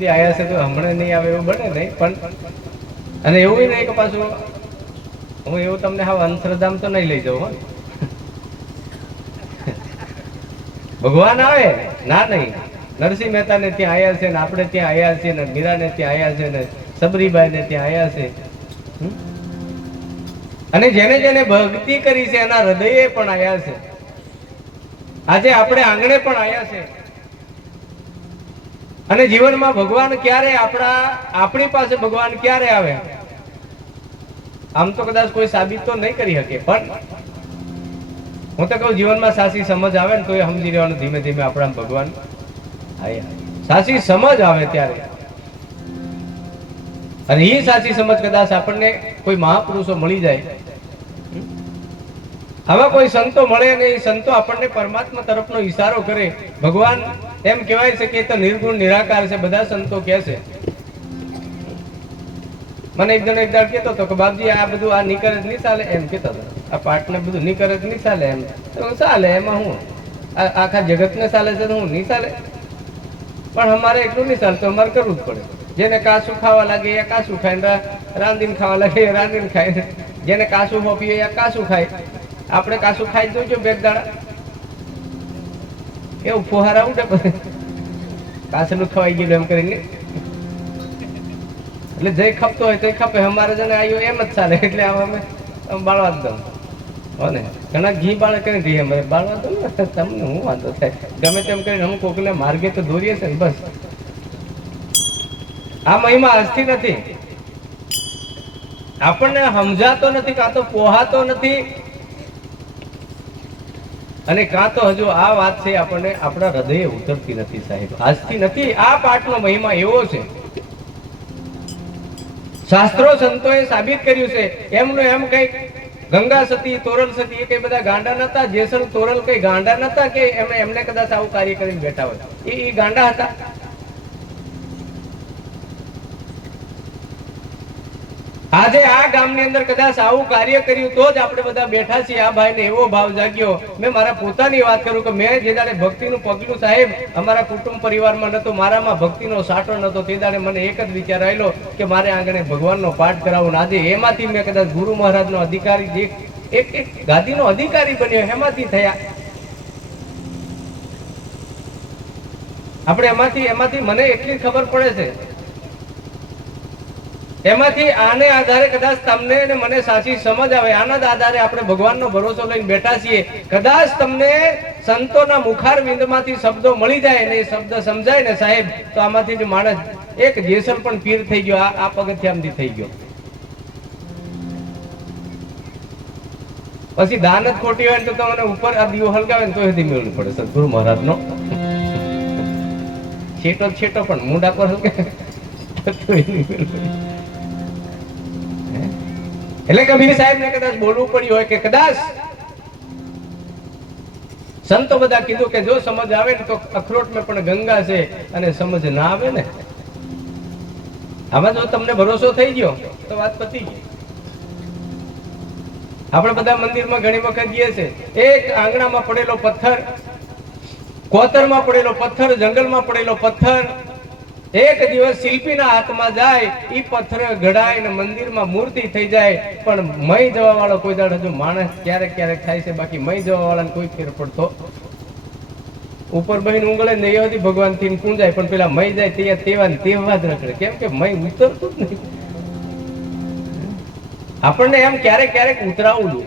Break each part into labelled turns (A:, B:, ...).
A: બધી આયા છે તો હમણાં નહીં આવે એવું બને નહીં, પણ અને એવું નહીં કે પાછું હું એવું તમને હા અંતરધામ તો નહીં લઈ જાઉં ભગવાન આવે, ના નહીં. નરસિંહ મહેતાને ત્યાં આયા છે ને આપણે ત્યાં આયા છે ને મીરાને ત્યાં આયા છે ને સબરીબાઈને ત્યાં આયા છે. અને જેને જેને ભક્તિ કરી છે એના હૃદયે પણ આયા છે. આજે આપણે આંગણે પણ આયા છે. અને જીવનમાં ભગવાન ક્યારે આપણા, આપણી પાસે ભગવાન ક્યારે આવે? આમ તો કદાચ કોઈ સાબિત તો નહીં કરી શકે, પણ હું તો કહું જીવનમાં સાચી સમજ આવે ને તો એ સમજી લેવાનું ધીમે ધીમે આપણા ભગવાન સાચી સમજ આવે ત્યારે. અને એ સાચી સમજ કદાચ આપણને કોઈ મહાપુરુષો મળી જાય. આવા કોઈ સંતો મળે અને એ સંતો આપણને પરમાત્મા તરફનો ઈશારો કરે. ભગવાન એમ કહેવાય છે કે તો નિર્ગુણ, નિરાકાર છે, બધા સંતો કહે છે. મને એક જણ એક દાડ કહેતો હતો કે, બાપજી, આ બધું આ નીકળે જ નહીં ચાલે. એમ કહેતો હતો. આ પાઠ ને બધું નીકળે જ નહીં ચાલે એમ. તો ચાલે, એમાં હું? આખા જગતને ચાલે છે તો હું નહીં ચાલે? પણ અમારે એટલું નહીં ચાલતું, અમારે કરવું જ પડે. જેને કાસું ખાવા લાગે એ કાસું ખાય રાંધીને ખાવા લાગે એ રાંધીને ખાય. જેને કાસું હોપીએ એ કાસું ખાય. આપણે કાસું ખાઈ જોઈજો જોજો બે દાડા. એવું ફુહારા ઉડે કાસલું ખવાઈ ગયેલું એમ કરીને. એટલે જે ખપતો હોય તે ખપે. અમારે જને આવ્યો એમ જ ચાલે. એટલે અમે બાળવા દઉં. હો ને? ઘણા ઘી બાળે કરીને ઘી અમે બાળવા દઉં ને? તમને હું વાંધો થાય? ગમે તેમ કરીને અમુક કોકને માર્ગે તો દોરીએ છે બસ. આ મહિમા હસતી નથી. આપણને સમજાતો નથી, કાં તો પોહાતો નથી. અને કાં તો હજુ આ વાત છે આપણને આપણા હૃદયે ઉતરતી નથી સાહેબ. આજથી નથી, આ પાઠનો મહિમા એવો છે. શાસ્ત્રો સંતોએ સાબિત કર્યું છે. એમનું એમ કઈ ગંગા સતી, તોરલ સતી, એ કઈ બધા ગાંડા નતા, જેસલ, તોરલ કઈ ગાંડા નતા કે એમને એમને કદાચ આવું કાર્ય કરીને બેઠા હોય. એ ગાંડા હતા. આજે આ ગામની અંદર કદાચ આવું કાર્ય કર્યું તો જ આપણે બધા બેઠા છીએ. આ ભાઈને એવો ભાવ જાગ્યો. મેં મારા પોતાની વાત કરું કે મેં જે દાડે ભક્તિનું પગલું સાહેબ અમારા કુટુંબ પરિવારમાં નતો મારામાં ભક્તિનો સાટો નતો તે દાડે મને એક જ વિચાર આવેલો કે મારે આંગણે ભગવાનનો પાઠ કરાવવો ને આજે એમાંથી મેં કદાચ ગુરુ મહારાજનો અધિકારી જે એક એક ગાદીનો અધિકારી બન્યો, એમાંથી થયા. આપણે એમાંથી એમાંથી મને એટલી ખબર પડે છે. એમાંથી આને આધારે કદાચ તમને અને મને સાચી સમજ આવે. આના આધારે આપણે ભગવાનનો ભરોસો લઈને બેઠા છીએ. કદાચ તમને સંતોના મુખારવિંદમાંથી શબ્દો મળી જાય ને એ શબ્દ સમજાય ને સાહેબ, તો આમાંથી જ માણસ એક જેસલ પણ પીર થઈ ગયો. આ પગથિયામથી થઈ ગયો. પછી દાન જ ખોટી હોય તો તમને ઉપર આ દીવો હલગાવે ને તો એથી મેળવું પડે સદગુરુ મહારાજનો. છેટો છેટો પણ, મુંડા પર હલકે તો નહીં મેળવું. એટલે કબીર સાહેબ ને કદાચ બોલવું પડ્યું હોય કે કદાચ સંતો બધા કીધું કે જો સમજ આવે ને તો અખરોટમાં પણ ગંગા છે અને સમજ ના આવે ને. આમાં જો તમને ભરોસો થઈ ગયો, તો વાત પતી ગઈ. આપણે બધા મંદિરમાં ઘણી વખત જઈએ છે એક આંગણામાં પડેલો પથ્થર, કોતરમાં પડેલો પથ્થર, જંગલમાં પડેલો પથ્થર એક દિવસ શિલ્પીના હાથમાં જાય એ પથ્થર ઘડાય ને મંદિરમાં મૂર્તિ થઈ જાય. પણ મય જવા વાળો કોઈ દાડ હજુ માણસ ક્યારેક ક્યારેક થાય છે, બાકી મય જવા વાળાને કોઈ ફેર પડતો ઉપર બહીને ઉંગળે ને એ હતી ભગવાનથી કુંજાય, પણ પેલા મય જાય ત્યાં તેવા તેવા જ રખડે. કેમ કે મય ઉતરતું જ નહીં. આપણને એમ ક્યારેક ક્યારેક ઉતરાવું જોઈએ.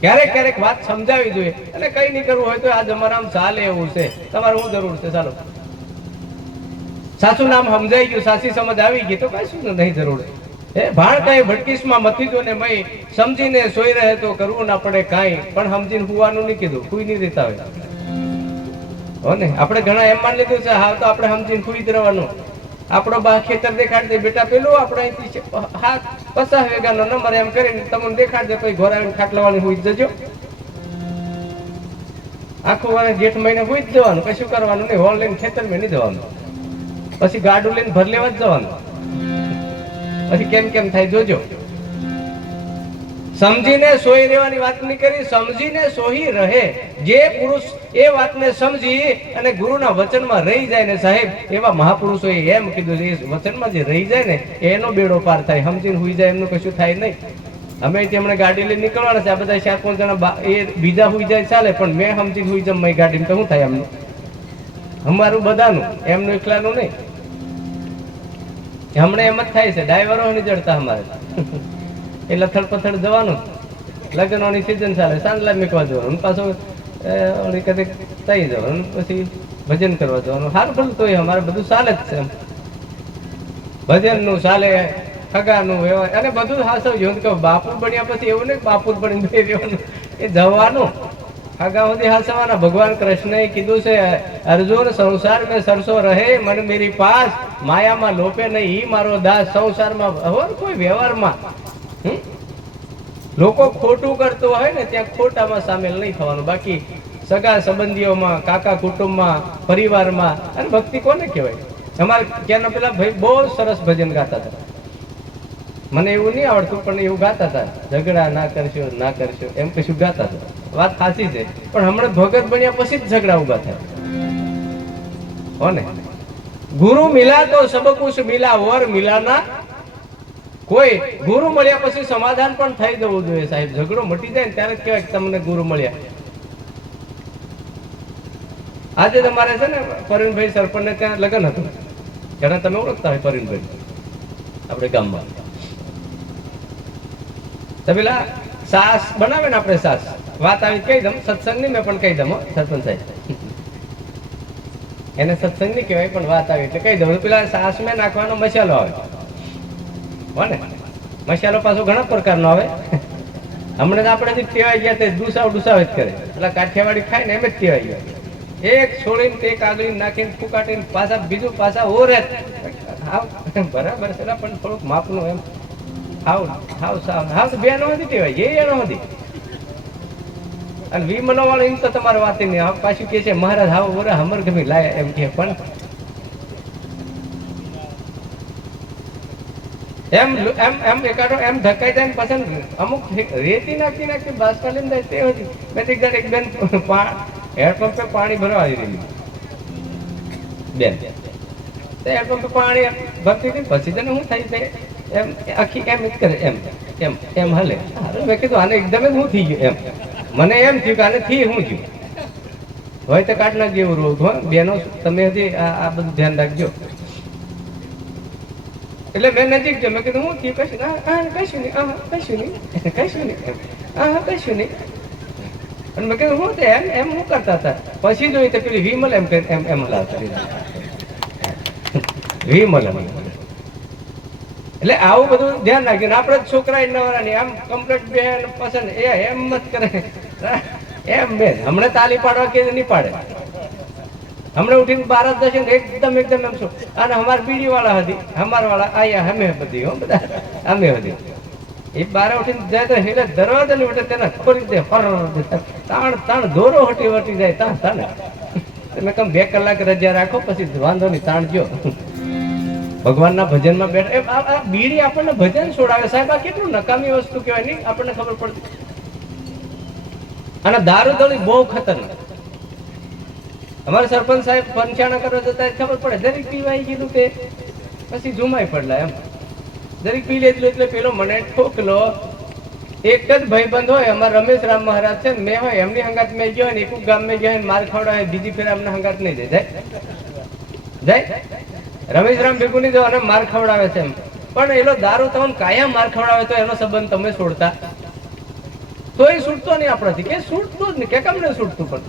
A: ક્યારેક ક્યારેક વાત સમજાવવી જોઈએ. અને કઈ નહીં કરવું હોય તો આ જમાનામાં ચાલે એવું છે. તમારે હું જરૂર છે? ચાલો. સાચું નામ સમજાઈ ગયું સાચી સમજ આવી ગઈ, તો કઈ શું નહીં જરૂર? એ ભાણ કઈ ભટકીસમાં મથી જો ને મય સમજીને સોઈ રહે તો કરવું ના પડે કાંઈ. પણ સમજીને હુવાનું નહીં કીધું કોઈ નહીં દેતા હોય. હો ને, આપણે ઘણા એમ માની લીધું છે હા તો આપણે સમજીને ખુઈ જ રહેવાનું. આપણો બા ખેતર દેખાડ દે, બેટા, પેલું આપણે અહીંથી હાથ પચાસ વેગાનો નંબર એમ કરીને તમને દેખાડ દે પછી ઘોરાવીને આવીને ખાટલા હુઈ જજો. આખું વારે જેઠ મહિને હુઈ જ જવાનું, કશું કરવાનું નહીં હોલ લઈને ખેતરમાં નહીં જવાનું. પછી ગાડું લઈને ભર લેવા જ જવાનું. પછી કેમ કેમ થાય જોજો. સમજીને સોઈ રહેવાની વાત નહીં કરી, સમજીને સોહી રહે. જે પુરુષ એ વાતને સમજી અને ગુરુના વચનમાં રહી જાય ને સાહેબ, એવા મહાપુરુષોએ એમ કીધું એ વચનમાં જે રહી જાય ને, એનો બેડો પાર થાય. સમજીને હુઈ જાય એમનું કશું થાય નહીં. અમે તેમણે ગાડી લઈને નીકળવાના છે, આ બધા ચાર પાંચ જણા એ બીજા હુઈ જાય ચાલે, પણ મેં સમજીને હુઈ જમ મેં ગાડી તો શું થાય એમનું? અમારું બધાનું, એમનું એકલાનું નહીં. હમણાં એમ જ થાય છે, ડ્રાઈવરો નહીં જડતા અમારે. એ લથડ પથડ જવાનું. લગ્નોની સિઝન ચાલે, સાંજલા મેકવા જવાનું. પાછું કદી થઈ જવાનું. પછી ભજન કરવા જવાનું. સારું ભલું તોય અમારે બધું ચાલે જ છે ભજનનું ચાલે, ખગાનું, એવા અને બધું હા સૌ કે કહું બાપુ બન્યા પછી એવું નહીં બાપુર બાપુ બની રહેવાનું. એ જવાનું. સુધી હાસવાના ભગવાન કૃષ્ણએ કીધું છે, અર્જુન સંસાર મેં સરસો રહે, મન મેરી પાસ. માયામાં લોપે નહીં. ઈ મારો દાસ સંસારમાં. હવે કોઈ વ્યવહારમાં? લોકો ખોટું કરતો હોય ને, ત્યાં ખોટામાં સામેલ નહીં થવાનું. બાકી સગા સંબંધીઓમાં, કાકા કુટુંબમાં, પરિવારમાં, અને ભક્તિ કોને કહેવાય? અમારે ત્યાંના પેલા ભાઈ બહુ સરસ ભજન ગાતા હતા. મને એવું નહીં આવડતું, પણ એવું ગાતા હતા. ઝઘડા ના કરશો ના કરશો. એમ કશું ગાતા હતા. વાત સાચી છે. પણ હમણાં ભગત બન્યા પછી જ ઝઘડા ઊભા થાય. હો ને ગુરુ મિલા તો સબ કુછ મિલા ઓર મિલાના કોઈ ગુરુ મળ્યા પછી સમાધાન પણ થઈ જવું જોઈએ સાહેબ. ઝઘડો મટી જાય ને ત્યારે કહેવાય તમને ગુરુ મળ્યા. આજે તમારે છે ને પરવીનભાઈ સરપંચ ત્યાં લગ્ન હતું. જેને તમે ઓળખતા હોય પરવીનભાઈ. આપણે ગામમાં. તો પેલા સાસ બનાવે ને આપણે સાસ. વાત આવી કહી દઉં સત્સંગની મેં પણ કહી દઉં સરપંચ સાહેબ. એને સત્સંગ નહીં કહેવાય પણ વાત આવી એટલે કહી દઉં પેલા સાસ મેં નાખવાનો મસાલો આવે. ને? મસાલો પાછો ઘણા પ્રકારનો આવે. હમણાં આપણે ટેવાઈ ગયા તે ડુસાવ ડુસાવ જ કરે. એટલે કાઠિયાવાડી ખાય ને એમ જ ટેવાઈ ગયા. એક છોડીને તે કાગળી નાખીને ફૂકાટીને પાછા બીજું પાછા ઓરે. બરાબર છે પણ થોડુંક માપનું એમ. હાવ હાવ સાવ. હાવ બે નો હતી ટેવાય એ એનો હતી. અને વી વાળો એમ તો તમારે વાત નહીં. પાછું કે છે, મહારાજ હાવ ઓરે હમર ગમી લાયા, એમ કે પણ. એમ એમ એમ એકાડો, એમ ધકાઈ જાય પછી અમુક રેતી નાખી નાખી બાસકા લઈને જાય તે હતી મેં એક એક બેન હેડપંપે પાણી ભરવા આવી રહી. બેન, તે હેડપંપે પાણી ભરતી હતી પછી તને શું થાય છે? એમ, આખી એમ જ કરે, એમ એમ એમ હલે. મેં કીધું આને એકદમ જ હું થઈ ગયું, એમ. મને એમ થયું કે આને થી હું થયું હોય તો કાઢ નાખજો એવું રોગ, હો. બેનો, તમે હજી આ આ બધું ધ્યાન રાખજો. એટલે મેં નજીક જો મેં કીધું, હું થયું? કશું ના કશું નહીં. હા કશું નહીં. કશું નહીં. હા, કશું નહીં. અને મેં કીધું, હું તે એમ એમ હું કરતા હતા. પછી જોઈ તો પેલી વિમલ એમ એમ એમ લાવતા વિમલ એમ. એટલે આવું બધું ધ્યાન રાખીને આપણે છોકરા છોકરા નવરાની, આમ કમ્પ્લેટ બેન, પસંદ, એ એમ મત કરે. એમ બે. હમણાં તાલી પાડવા કે નહીં પાડે? હમણાં ઉઠીને બાર જ જશે એકદમ એકદમ એમ શું? અને અમાર બીડી વાળા હતી. અમાર વાળા આયા અમે બધી, હો, બધા. અમે હતી એ બાર ઉઠીને જાય તો હેલે દરવાજા ને ઉઠે તેને ખોરી દે તાણ તાણ, દોરો હટી વટી જાય, તાણ તાણ. તમે કમ બે કલાક રજા રાખો, પછી વાંધો નહીં, તાણ જો. ભગવાનના ભજનમાં બેઠા. બીડી આપણને ભજન છોડાવે. સાહેબ, આ કેટલું નકામી વસ્તુ કહેવાય? નહીં, આપણને ખબર પડતી. અને દારૂ બહુ ખતરનાક. અમારા સરપંચ સાહેબ પંચાણા કરવા જતા ખબર પડે, દરેક પીવાઈ ગયેલું તે પછી જુમાઈ પડલા એમ. દરેક પી લેતલું એટલે પેલો મને ઠોકલો. એક જ ભાઈબંધ હોય, અમારા રમેશ રામ મહારાજ છે મેં હોય, એમની હંગાત મેં ગયો ને એક ગામ મેં ગયો માર ખવડાવે, બીજી ફેર અમને હંગાત નહીં જાય? જાય? રમેશ રામ ભેગું નહીં અને માર ખવડાવે છે એમ. પણ એલો દારૂ તમને કાયમ માર ખવડાવે તો એનો સંબંધ તમે છોડતા. તોય છૂટતો નહીં આપણાથી. કે છૂટતું જ નહીં. કે કેમ નહીં છૂટતું પણ?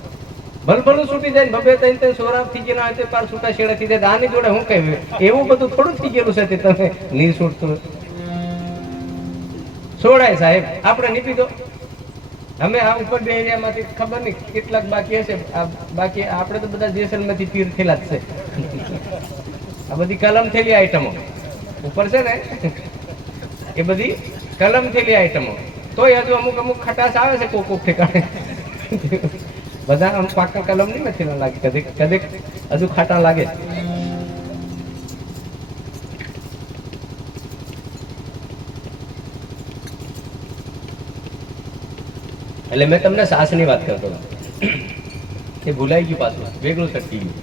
A: ભલભલું છૂટી જાય ને બબે ત્રણ ત્રણ સોરાબ થઈ ગયા હોય તે પાર છૂટા છેડા થઈ જાય. આની જોડે હું કહ્યું એવું બધું થોડું થઈ ગયેલું છે તે તમે નહીં છૂટતું છોડાય સાહેબ, આપણે નીપી દો અમે આ ઉપર બે એરિયામાંથી ખબર નહીં કેટલાક બાકી હશે. બાકી આપણે તો બધા જેસલમાંથી પીર થયેલા જ છે. આ બધી કલમ થયેલી આઈટમો. ઉપર છે ને? એ બધી કલમ થયેલી આઈટમો. તોય હજુ અમુક અમુક ખટાશ આવે છે કોક કોક ઠેકાણે. બધા આમ પાકા કલમ નહીં નથી લાગે. કદીક કદીક હજુ ખાટા લાગે. એટલે મેં તમને સાસની વાત કરતો એ ભૂલાઈ ગયું પાછું. વેગળું તટકી ગયું.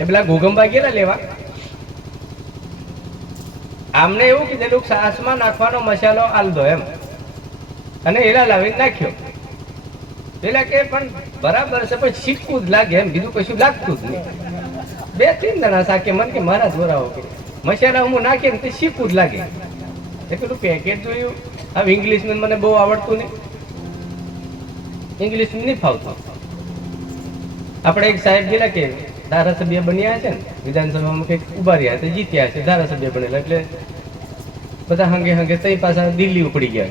A: એ પેલા ઘોઘંબા ગયા લેવા. આમને એવું કીધેલું સાસમાં નાખવાનો મસાલો આલદો એમ. અને એલા લાવીને નાખ્યો. પેલા કે પણ બરાબર છે, પણ શીખવું જ લાગે એમ. બીજું કશું લાગતું જ નહીં. બે ત્રણ જણા સાકે મન કે મારા જોરાઓ કે મસાલા હું નાખીએ ને તે શીખવું જ લાગે. એ પેલું પેકેટ જોયું. હવે ઇંગ્લિશ મને બહુ આવડતું નહીં. ઇંગ્લિશ નહીં ફાવતું. આપણે એક સાહેબ ગયેલા કે ધારાસભ્ય બન્યા છે ને, વિધાનસભામાં કંઈક ઊભા રહ્યા તે જીત્યા છે, ધારાસભ્ય બનેલા, એટલે બધા હંગે હંગે તઈ પાછા દિલ્હી ઉપડી ગયા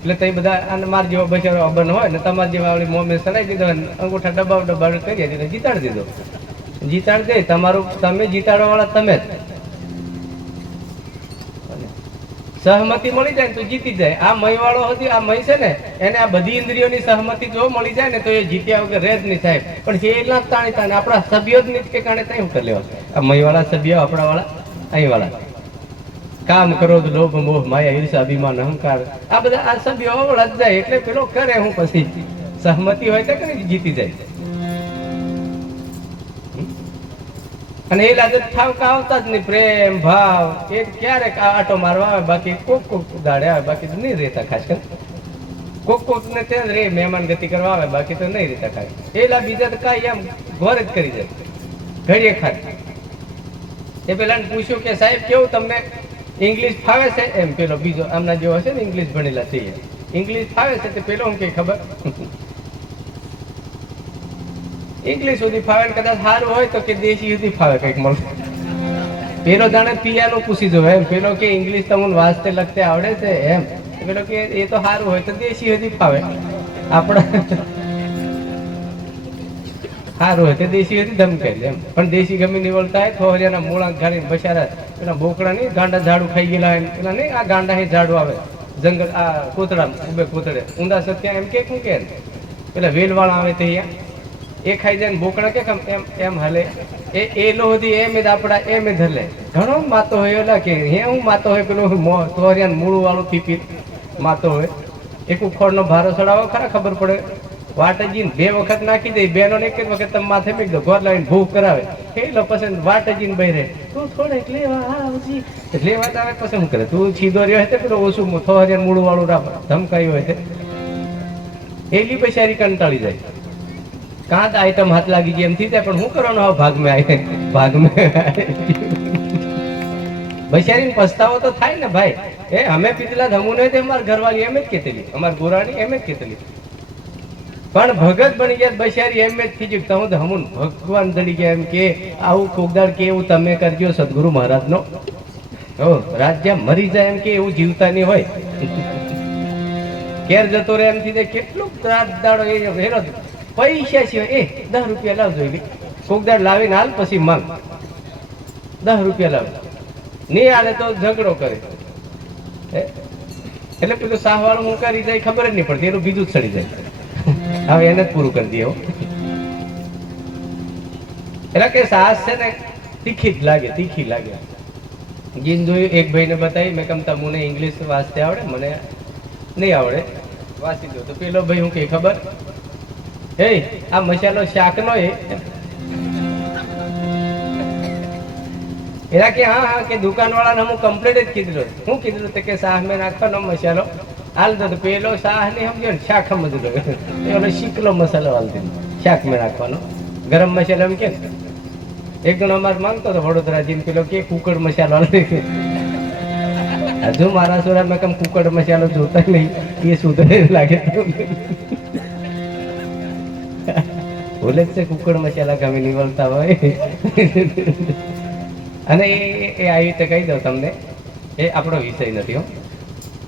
A: એટલે તઈ બધા આને માર જેવા બચારો બન હોય ને, તમારા જેવા આવડી મોમે સરાઈ દીધો અને અંગૂઠા ડબ્બા ડબ્બા કરી દીધો જીતાડી દીધો. જીતાડી દે, તમારું, તમે જીતાડવા વાળા તમે જ. સહમતિ મળી જાય તો જીતી જાય. આ મય વાળો હતી, આ મય છે ને, એને આ બધી ઇન્દ્રિયોની સહમતિ જો મળી જાય ને તો એ જીત્યા વગર રહે જ નહીં સાહેબ. પણ જે એટલા જ તાણી તાણે આપણા સભ્યો જ નહીં કે કારણે ત્યાં કરી લેવા? આ મય વાળા સભ્યો આપણા વાળા અહીં વાળા કામ કરો લોભ, મોહ, માયા, ઈર્ષા, અભિમાન, અહંકાર. આ બધા આ સભ્યો વાળા જાય. એટલે પેલો કરે હું પછી. સહમતી હોય તો કે જીતી જાય. અને એ લાગે ઠાવકા આવતા જ નહીં, પ્રેમ, ભાવ. એ ક્યારેક આટો મારવા આવે, બાકી કોક કોક દાડે આવે, બાકી તો નહીં રહેતા ખાસ કરી કોક કોક ને ત્યાં રે, મહેમાન ગતિ કરવા આવે, બાકી તો નહીં રહેતા કાંઈ એલા બીજા તો કાંઈ એમ ઘોર જ કરી જાય ઘડીએ ખાત એ પેલા પૂછ્યું કે, સાહેબ, કેવું તમને? ઇંગ્લિશ ફાવે છે? એમ પેલો બીજો, આમના જેવો છે ને, ઇંગ્લિશ ભણેલા છે ઇંગ્લિશ ફાવે છે? તે પેલો હું કઈ ખબર. ઇંગ્લિશ સુધી ફાવે કદાચ સારું હોય તો કે દેશી સુધી ફાવે કંઈક મળે પેલો જાણે પિયાનો પૂછી જો એમ. પેલો કે ઇંગ્લિશ તમને વાંચતે લખતે આવડે છે એમ. પેલો કે એ તો સારું હોય તો દેશી સુધી ફાવે. આપણે સારું હોય તો દેશી હતી ધમકાઈ એમ. પણ દેશી ગમી નીવડતા હોય થોરિયાના મૂળા ગાડીને બસારા પેલા બોકડા નહીં, ગાંડા ઝાડુ ખાઈ ગયેલા હોય પેલા નહીં, આ ગાંડા ઝાડુ આવે. જંગલ, આ કોતડા ઉભે કોતડે ઊંડા સત્યા એમ કે શું કે પેલા વેલવાળા આવે તે અહીંયા. એ ખાઈ જાય ને બોકડા કે એમ એમ હલે. એ એ લો હતી એમ જ આપડા એમ જ હલે. ઘણો માતો હોય એટલે કે, હે હું માતો હોય, પેલું મો, તોરિયાન મૂળું વાળું પીપી માતો હોય. એક ઉખોડનો ભારો ચડાવો ખરા ખબર પડે? વાટજીને બે વખત નાખી દે બેનો એક જ વખત તમે માથે મેક દો ગોર લાવીને ભૂખ કરાવે. એટલો પછી વાટજીને બહેરે તું થોડેક લેવા આવજી. લેવા આવે, પછી શું કરે? તું છીદો રહ્યો હતો પેલો ઓછું થોરિયાન મૂળું વાળું રાખ ધમકાયું હોય એ લી બચારી કંટાળી જાય. કાંત આઈટમ હાથ લાગી ગઈ એમ થઈ જાય પણ શું કરવાનું હવે ભાગ મેં આવી ભાગ મેં બચારીને પસ્તાવો તો થાય ને ભાઈ. એ અમે પીતલા ધમુ નહીં તો અમારા ઘરવાળી એમ જ કહેતેલી અમાર ગોરાણી એમ જ કેતેલી પણ ભગત બની ગયા બચારી એમ જ થઈ ગયું. તમે હમુન ભગવાન દડી ગયા એમ કે, આવું કોગદાર કે એવું તમે કરજો સદગુરુ મહારાજનો. હો રાજ્ય મરી જાય એમ કે એવું જીવતા નહીં હોય. ઘેર જતો રહે એમ થી કેટલું રાત દાડો એ હેરો પૈસા સિવાય, એ, દસ રૂપિયા લાવજો એટલે કોકદાર લાવીને હાલ પછી માંગ. દસ રૂપિયા લાવ. નહીં હાલે તો ઝઘડો કરે? એટલે પેલું સાહવાળું હું કરી જાય ખબર જ નહીં પડતી, એનું બીજું જ સડી જાય. હવે એને જ પૂરું કરી દે એટલે કે સાસ છે ને, તીખી જ લાગે, તીખી લાગે. ગીન જોયું, એક ભાઈને બતાવી, મેં કમતા મને ઇંગ્લિશ વાંચતે આવડે? મને નહીં આવડે. વાંચી દો તો પેલો ભાઈ હું કઈ ખબર? હે, આ મસાલો શાકનો નો એના કે હા હા, કે દુકાન વાળાને હું કમ્પ્લીટ જ કીધું હું કીધું કે શાહ મેં નાખવાનો મસાલો. હાલ તો પેલો શાહ ને સમજો ને, શાક સમજલો પેલો શીકલો મસાલો હાલ દીધો શાક મેં નાખવાનો. ગરમ મસાલો એમ કે. એક જણ અમારે માંગતો હતો વડોદરા જીમ પેલો કે, કુકડ મસાલો. હજુ મારા સોરા મેં કેમ કુકડ મસાલો જોતા નહીં? એ સુધરે લાગે. જ છે, કુકડ મસાલા ગમે નીવડતા હોય. અને એ આવી રીતે કહી દઉં તમને, એ આપણો વિષય નથી, હો.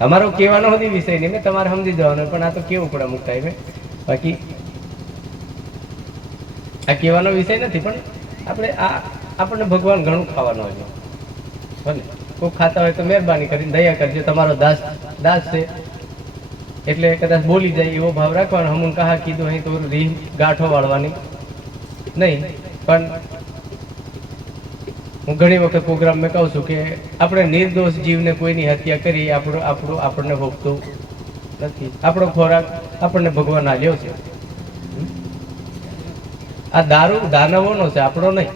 A: અમારો કહેવાનો હતી વિષય નહીં, મેં તમારે સમજી જવાનું, પણ આ તો કેવું પડે અમુક ટાઈમે બાકી, આ કહેવાનો વિષય નથી, પણ આપણે આ, આપણને ભગવાન ઘણું ખાવાનું હોય ભલે કોઈ ખાતા હોય તો મહેરબાની કરીને દયા કરજો, તમારો દાસ દાસ છે. એટલે કદાચ બોલી જાય એવો ભાવ રાખવાનો. હમુન કહા કીધું, અહીં તો રીહ ગાંઠો વાળવાની. નહીં, પણ હું ઘણી વખત પ્રોગ્રામમાં કહું છું કે આપણે નિર્દોષ જીવને કોઈની હત્યા કરી આપણું આપણું આપણને ભોગતું નથી. આપણો ખોરાક આપણને ભગવાન આલ્યો છે. આ દારૂ દાનવોનો છે, આપણો નહીં.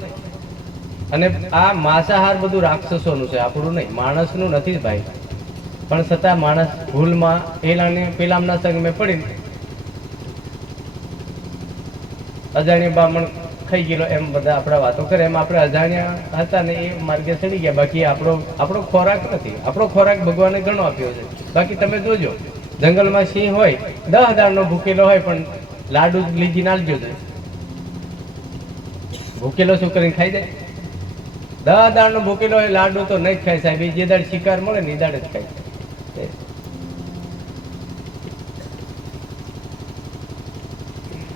A: અને આ માંસાહાર બધું રાક્ષસોનું છે, આપણું નહીં. માણસનું નથી ભાઈ. પણ છતાં માણસ ભૂલમાં પેલાને પેલામના સંગમે પડી અજાણ્યા બામણ ખાઈ ગયેલો, એમ બધા આપણા વાતો કરે, એમ આપણે અજાણ્યા હતા ને એ માર્ગે ચડી ગયા. બાકી આપણો આપણો ખોરાક નથી. આપણો ખોરાક ભગવાને ઘણો આપ્યો છે. બાકી તમે જોજો, જંગલમાં સિંહ હોય દસ હજારનો ભૂકેલો હોય, પણ લાડુ લીધી નાલજો છે ભૂકેલો શું કરીને ખાઈ જાય? દસ હજારનો ભૂકેલો હોય, લાડુ તો નહીં જ ખાય સાહેબ. જે દાડ શિકાર મળે ને એ દાડ જ ખાય એ.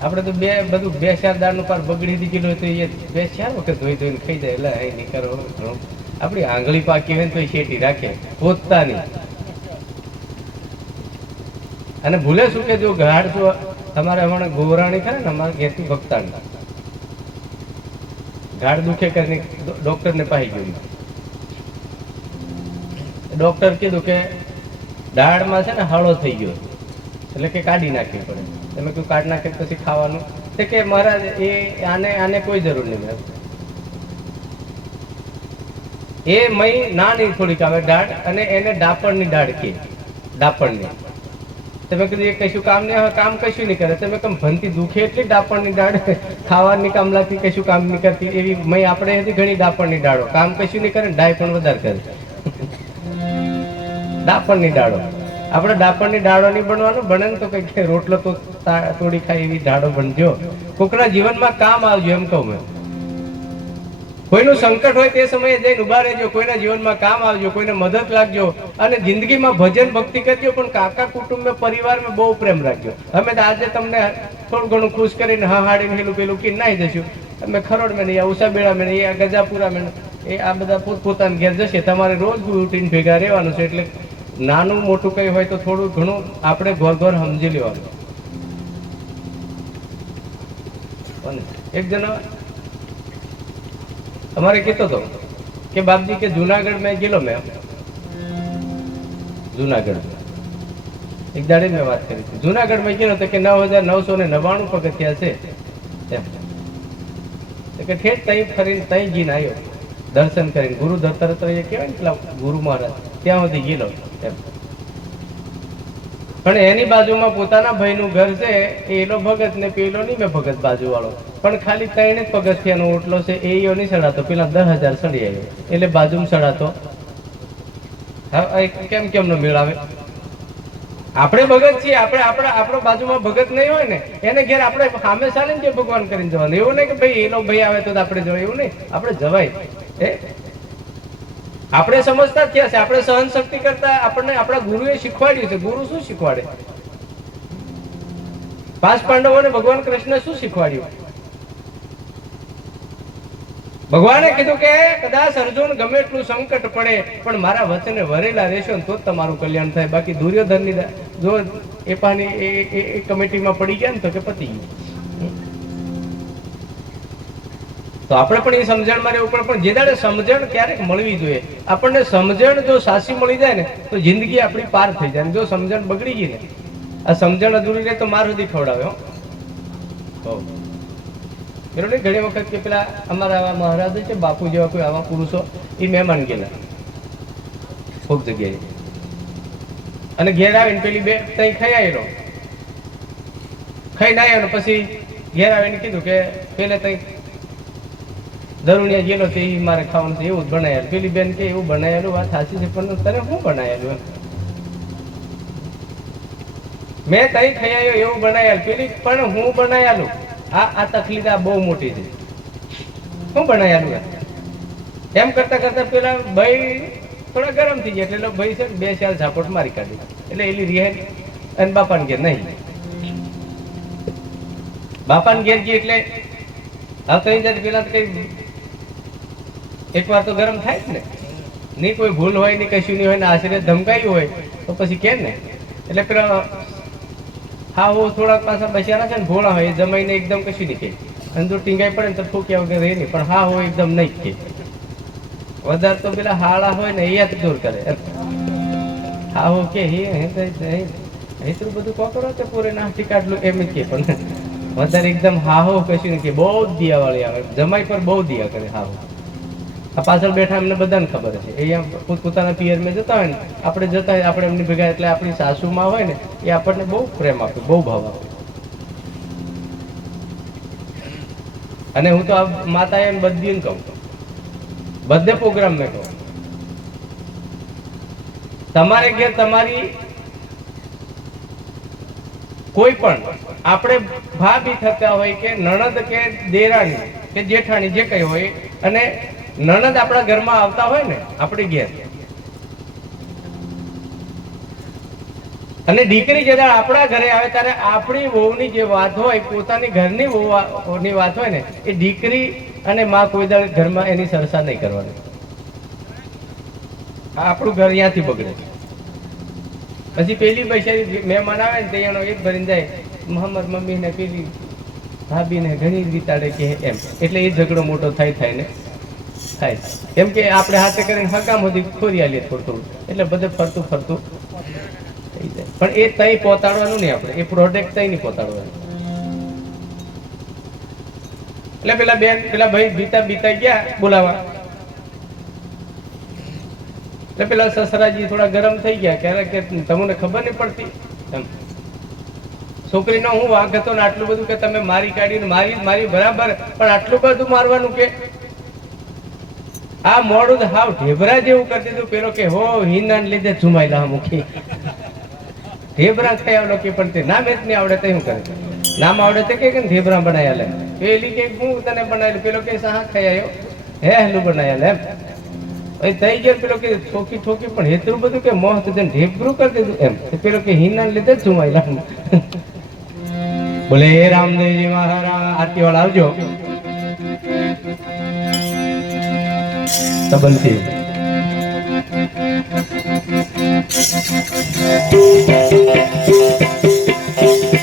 A: આપણે તો બે, બધું બે ચાર દાળનું પાર બગડી દીધેલું હોય તો એ બે ચાર વખત ધોઈ ધોઈને ખાઈ જાય. એટલે અહીં નીકળો આપણી આંગળી પાકી હોય ને તો શેટી રાખે. પોતાની. અને ભૂલે શું કે જો ગાઢ તો તમારે હમણાં ગોવરાણી ખરે ને અમારે ઘેરથી ભક્તાણ ગાઢ દુખે કરીને ડૉક્ટરને પાઈ ગયું ડોક્ટર કીધું કે દાળમાં છે ને હળો થઈ ગયો. એટલે કે કાઢી નાખવી પડે. તમે કોઈ કાઢ નાખે પછી ખાવાનું. તે કે મહારાજ, એ આને આને કોઈ જરૂર નહીં મેમ એ મય નાની થોડીક આવે દાઢ અને એને ડાપણની દાઢ કે, ડાપણની. તમે કીધું, એ કશું કામ નહીં, હવે કામ કશું નહીં કરે. તમે કેમ ભનતી દુખે એટલી ડાપણની દાળ ખાવાની કામ લાગતી કશું કામ નહીં કરતી. એવી મય આપણે હતી ઘણી ડાપણની દાળો કામ કશું નહીં કરે ડાય પણ વધારે કરે. ડાપણની દાળો આપણે ડાપણની ડાળો નહીં બનવાનું, બને ને તો કંઈક રોટલો તો તોડી ખાય એવી ડાળો બનજો. કોકના જીવનમાં કામ આવજો એમ કહું મેં. કોઈનું સંકટ હોય તે સમયે જઈને ઊભા રહેજો, કોઈના જીવનમાં કામ આવજો, કોઈને મદદ લાગજો અને જિંદગીમાં ભજન ભક્તિ કરજો, પણ કાકા કુટુંબ પરિવારમાં બહુ પ્રેમ રાખજો અમે તો આજે તમને થોડું ઘણું ખુશ કરીને હા હાડીને પેલું પેલું કે નાઈ જશું. અમે ખરોડ મેં આ ઉષાબેડા મેં આ ગજાપુરા મેં એ આ બધા પોતપોતાના ઘેર જશે. તમારે રોજ ઉઠીને ભેગા રહેવાનું છે, એટલે નાનું મોટું કંઈ હોય તો થોડું ઘણું આપણે ઘર ઘર સમજી લેવાનું. એક જણા અમારે કહેતો હતો કે, બાપજી, કે જુનાગઢ મેં ગયેલો મેં જુનાગઢ. એક દાડે મેં વાત કરી હતી. જુનાગઢ મેં ગયેલો કે નવ હજાર નવસો ને નવ્વાણું પગથિયા છે. કે ઠેઠ તઈ ફરીને તઈ જીને આવ્યો દર્શન કરીને ગુરુ દત્તાત્રેય કહેવાય ને પેલા ગુરુ મહારાજ, ત્યાં સુધી ગયેલો. પણ એની બાજુમાં પોતાના ભાઈનું ઘર છે, એ એનો ભગત ને પેલો નહીં મેં ભગત બાજુ વાળો પણ ખાલી ત્રણ જ પગથિયાનો ઓટલો છે, એ યો નહીં સડાતો. પેલા દસ હજાર સડી આવ્યો. એટલે બાજુમાં સડાતો. કેમ કેમનો મેળ આવે? આપણે ભગત છીએ, આપણે આપણા, આપણો બાજુમાં ભગત નહીં હોય ને, એને ઘેર આપણે સામે ચાલે ભગવાન કરીને જવાનું? એવું નહીં કે ભાઈ, એનો ભાઈ આવે તો આપણે જવાય, એવું નહીં. આપણે જવાય. એ આપણે સમજતા જ થયા છે. આપણે સહન શક્તિ કરતા આપણને આપણા ગુરુએ શીખવાડ્યું છે. ગુરુ શું શીખવાડે? પાંચ પાંડવોને ભગવાન કૃષ્ણ શું શીખવાડ્યું? ભગવાને કીધું કે, કદાચ અર્જુન ગમે એટલું સંકટ પડે, પણ મારા વચને વરેલા રહેશો ને તો જ તમારું કલ્યાણ થાય. બાકી દુર્યોધનની જો એ પાની એ કમિટીમાં પડી ગયા ને તો કે પતી ગયું. તો આપણે પણ એ સમજણમાં રહેવું પડે, પણ જે સમજણ ક્યારેક મળવી જોઈએ. આપણને સમજણ જો સાચી મળી જાય ને, તો જિંદગી આપણી પાર થઈ જાય. જો સમજણ બગડી ગઈ ને, આ સમજણ અધૂરી રહે તો માર સુધી ખવડાવે, હો. બરોબર નહીં ઘણી વખત કે પેલા અમારા આવા મહારાજ છે, બાપુ જેવા કોઈ આવા પુરુષો, એ મહેમાન ગયેલા. ખૂબ જગ્યાએ. અને ઘેર આવીને પેલી બે ત્યાં ખાઈ આવેલો. આવ્યો ને પછી ઘેર આવીને કીધું કે પેલે તઈ દરુણિયા ગયેલો છે એ મારે ખાવાનું છે, એવું જ બનાવેલું. પેલી બેન કે એવું બનાવેલું, વાત સાચી છે, પણ તને શું બનાવેલું એમ. મેં ખાઈ આવ્યો એવું બનાવેલું. પેલી પણ હું બનાવેલું. આ આ તકલીફ આ બહુ મોટી છે. શું બનાવેલું એમ? કરતા કરતા પેલા ભાઈ થોડા ગરમ થઈ ગયા, એટલે ભાઈ છે બે ચાર ઝાપટ મારી કાઢી. એટલે એલી રિહાઈ અને બાપાને ઘેર નહીં. બાપાને ઘેર ગઈ એટલે હવે કઈ જાય પેલા તો કઈ એકવાર તો ગરમ થાય જ ને. નહીં કોઈ ભૂલ હોય, નહીં કશું નહીં હોય, ને આશરે ધમકાયું હોય, તો પછી કે ને? એટલે પેલા, હા, હું થોડાક પાછા બસ્યાના છે ને, ભોળા હોય જમાઈને એકદમ કશું નહીં કે અને ટીંગાઈ પડે ને, તો ઠોક્યા વગર રહે નહીં. પણ હા હોય એકદમ નહીં કે વધારે તો પેલા હાળા હોય ને એ જ દૂર કરે. હા, હો કે, હે હે એટલું બધું કોકરો તો પૂરે નાસ્તી કાઢલું એમ કે પણ વધારે એકદમ હાહો કશું ને કે બહુ દિયાવાળી દિયા વાળી આવે. જમાઈ પર બહુ દિયા કરે હાહો આ પાછળ બેઠા એમને બધાને ખબર છે. એ આમ પોત પોતાના પિયરમાં જતા હોય ને, આપણે જતા હોય, આપણે એમની ભેગા એટલે આપણી સાસુમાં હોય ને, એ આપણને બહુ પ્રેમ આપે, બહુ ભાવ આપે. અને હું તો આ માતા એમ બધી કહું બધે પ્રોગ્રામ મેં કહું. તમારે ઘેર તમારી કોઈ પણ, આપણે ભાભી થતા હોય કે નણદ કે દેરાણી કે જેઠાણી, જે કઈ હોય, અને નણંદ આપણા ઘરમાં આવતા હોય ને, આપણે ઘેર. અને દીકરી જ્યારે આપણા ઘરે આવે ત્યારે આપણી વહુની જે વાત હોય, પોતાની ઘરની વહુની વાત હોય ને, એ દીકરી અને માં કોઈ દળ ઘરમાં એની સરસા નહીં કરવાની. આપણું ઘર ત્યાંથી બગડે. પછી પેલી બૈસારી મહેમાન આવે ને તે એનો એક ભરીને જાય મોહમ્મદ મમ્મી ને પેલી ભાભી ને ઘણી રીતાડે કે એમ. એટલે એ ઝઘડો મોટો થાય થાય ને. થાય કેમ કે આપણે હાથે કરીને હકામ સુધી ખોરી આલીએ થોડું થોડું. એટલે બધે ફરતું ફરતું થઈ જાય. પણ એ તઈ પહોંચાડવાનું નહીં આપણે. એ પ્રોડક્ટ તઈ નહીં પહોંચાડવાનું એટલે પેલા બેન, પેલા ભાઈ બીતા બીતા ગયા બોલાવા. એટલે પેલા સસરાજી થોડા ગરમ થઈ ગયા. ક્યારે કે તમને ખબર નહીં પડતી? એમ. છોકરીનો હું વાંક હતો ને આટલું બધું કે તમે મારી કાઢીને મારી મારી બરાબર, પણ આટલું બધું મારવાનું કે આ મોડું હાવ ઢેબરા જેવું કરી દીધું પેલો કે, હો હિના લીધે ઝુમાયેલા મુખી. ઢેબરા થઈ આવડો કે, પણ તે નામ જ નહીં આવડે તો શું કરે? નામ આવડે તે કે ઢેબરા બનાયા લે. પેલી કે, હું તને બનાવેલું પેલો કે સા ખાઈ આવ્યો હે, હેલું બનાયા લે. એ થઈ ગયો પેલો કે, ઠોકી ઠોકી, પણ એટલું બધું કે મોહ તો તેને ઢેબરું કરી દીધું એમ. પેલો કે હિના લીધે ઝુમાયેલા બોલે રામદેવજી મહારાજ આરતી વાળા આવજો. double fill. Thank.